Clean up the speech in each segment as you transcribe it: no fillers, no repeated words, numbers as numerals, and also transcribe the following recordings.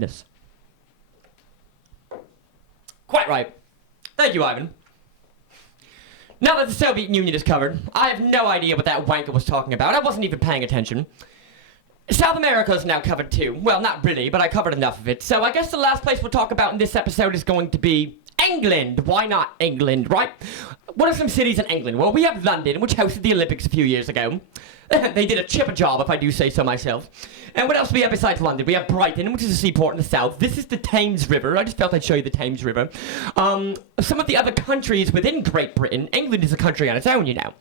Yes. Quite right. Thank you, Ivan. Now that the Soviet Union is covered, I have no idea what that wanker was talking about. I wasn't even paying attention. South America is now covered too. Well, not really, but I covered enough of it. So I guess the last place we'll talk about in this episode is going to be England. Why not England, right? What are some cities in England? Well, we have London, which hosted the Olympics a few years ago. They did a chipper job, if I do say so myself. And what else do we have besides London? We have Brighton, which is a seaport in the south. This is the Thames River. I just felt I'd show you the Thames River. Some of the other countries within Great Britain, England is a country on its own, you know.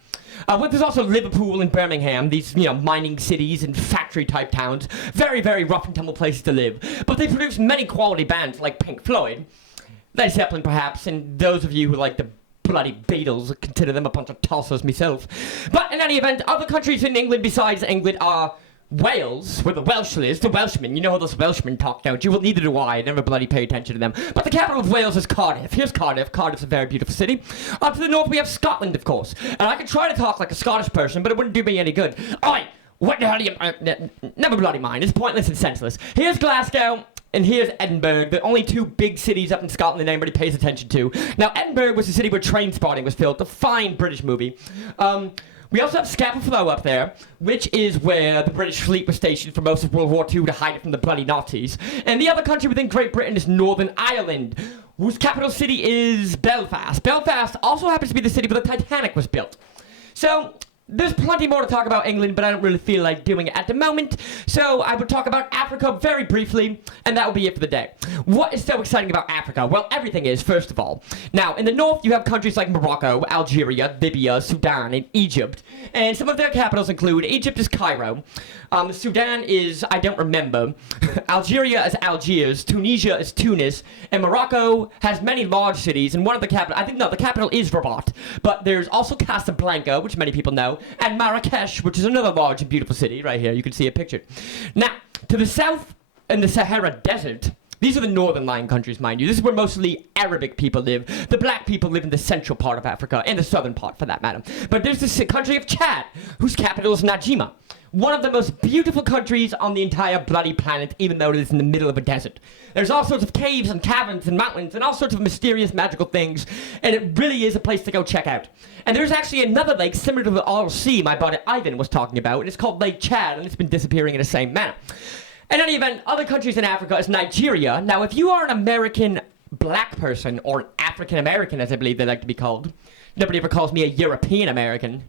But there's also Liverpool and Birmingham, these, mining cities and factory-type towns. Very, very rough and tumble places to live. But they produce many quality bands like Pink Floyd, Led Zeppelin perhaps, and those of you who like the bloody Beatles, consider them a bunch of tossers myself. But in any event, other countries in England besides England are Wales, where the Welsh is, the Welshmen. You know how those Welshmen talk, don't you? Well, neither do I never bloody pay attention to them. But the capital of Wales is Cardiff. Here's Cardiff. Cardiff's a very beautiful city. Up to the north we have Scotland, of course. And I could try to talk like a Scottish person, but it wouldn't do me any good. Oi! What the hell are you... never bloody mind. It's pointless and senseless. Here's Glasgow. And here's Edinburgh, the only two big cities up in Scotland that anybody pays attention to. Now, Edinburgh was the city where Trainspotting was filmed, a fine British movie. We also have Scapa Flow up there, which is where the British fleet was stationed for most of World War II to hide it from the bloody Nazis. And the other country within Great Britain is Northern Ireland, whose capital city is Belfast. Belfast also happens to be the city where the Titanic was built. So... there's plenty more to talk about England, but I don't really feel like doing it at the moment. So I would talk about Africa very briefly, and that will be it for the day. What is so exciting about Africa? Well, everything is, first of all. Now, in the north, you have countries like Morocco, Algeria, Libya, Sudan, and Egypt. And some of their capitals include, Egypt is Cairo. Sudan is, I don't remember. Algeria is Algiers. Tunisia is Tunis. And Morocco has many large cities, and one of the capital, the capital is Rabat. But there's also Casablanca, which many people know, and Marrakesh, which is another large and beautiful city. Right here, you can see it pictured. Now, to the south in the Sahara Desert, these are the northern lying countries, mind you. This is where mostly Arabic people live. The black people live in the central part of Africa, and the southern part, for that matter. But there's this country of Chad, whose capital is Najima. One of the most beautiful countries on the entire bloody planet, even though it is in the middle of a desert. There's all sorts of caves and caverns and mountains and all sorts of mysterious magical things, and it really is a place to go check out. And there's actually another lake similar to the RC my buddy Ivan was talking about, and it's called Lake Chad, and it's been disappearing in the same manner. In any event, other countries in Africa is Nigeria. Now, if you are an American black person, or an African American, as I believe they like to be called, nobody ever calls me a European American.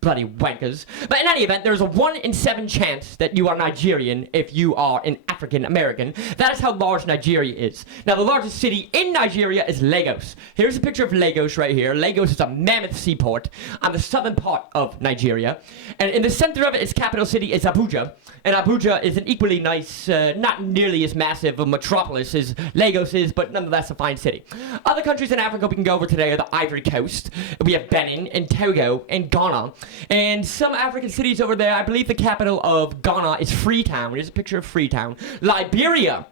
Bloody wankers. But in any event, there's a 1 in 7 chance that you are Nigerian if you are an African American. That is how large Nigeria is. Now, the largest city in Nigeria is Lagos. Here's a picture of Lagos right here. Lagos is a mammoth seaport on the southern part of Nigeria. And in the center of it, its capital city is Abuja. And Abuja is an equally nice, not nearly as massive a metropolis as Lagos is, but nonetheless a fine city. Other countries in Africa we can go over today are the Ivory Coast. We have Benin and Togo and Ghana. And some African cities over there, I believe the capital of Ghana is Freetown. Here's a picture of Freetown. Liberia.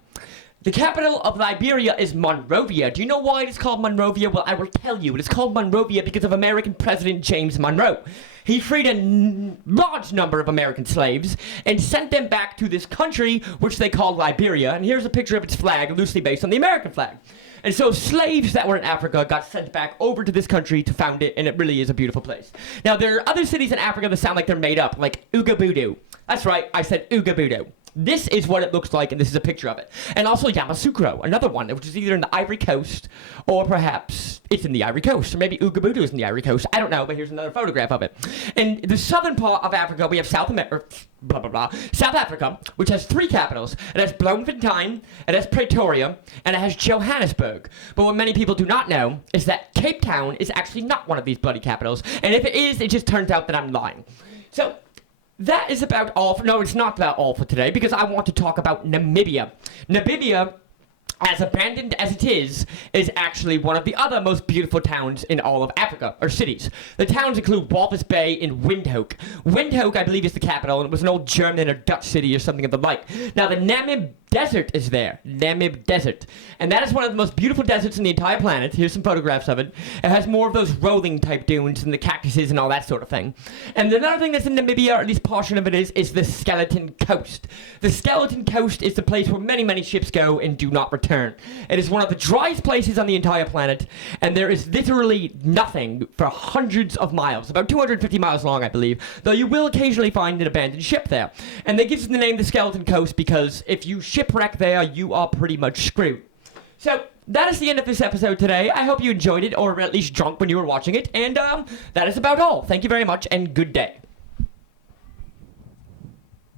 The capital of Liberia is Monrovia. Do you know why it is called Monrovia? Well, I will tell you. It is called Monrovia because of American President James Monroe. He freed a large number of American slaves and sent them back to this country, which they called Liberia. And here's a picture of its flag, loosely based on the American flag. And so slaves that were in Africa got sent back over to this country to found it, and it really is a beautiful place. Now, there are other cities in Africa that sound like they're made up, like Ouagadougou. That's right, I said Ouagadougou. This is what it looks like, and this is a picture of it. And also Yamoussoukro, another one, which is either in the Ivory Coast, or perhaps it's in the Ivory Coast, or maybe Ouagadougou is in the Ivory Coast. I don't know, but here's another photograph of it. In the southern part of Africa, we have South Africa, which has 3 capitals. It has Bloemfontein, it has Pretoria, and it has Johannesburg. But what many people do not know is that Cape Town is actually not one of these bloody capitals. And if it is, it just turns out that I'm lying. So, that is about all for... No, it's not about all for today, because I want to talk about Namibia. Namibia, as abandoned as it is actually one of the other most beautiful towns in all of Africa, or cities. The towns include Walvis Bay and Windhoek. Windhoek, I believe, is the capital, and it was an old German or Dutch city or something of the like. Now, the desert is there. Namib Desert. And that is one of the most beautiful deserts in the entire planet. Here's some photographs of it. It has more of those rolling type dunes and the cactuses and all that sort of thing. And another thing that's in Namibia, or at least portion of it is the Skeleton Coast. The Skeleton Coast is the place where many, many ships go and do not return. It is one of the driest places on the entire planet, and there is literally nothing for hundreds of miles, about 250 miles long, I believe, though you will occasionally find an abandoned ship there. And they give it the name the Skeleton Coast because if you shipwreck there, you are pretty much screwed. So, that is the end of this episode today. I hope you enjoyed it, or at least drunk when you were watching it, and that is about all. Thank you very much, and good day.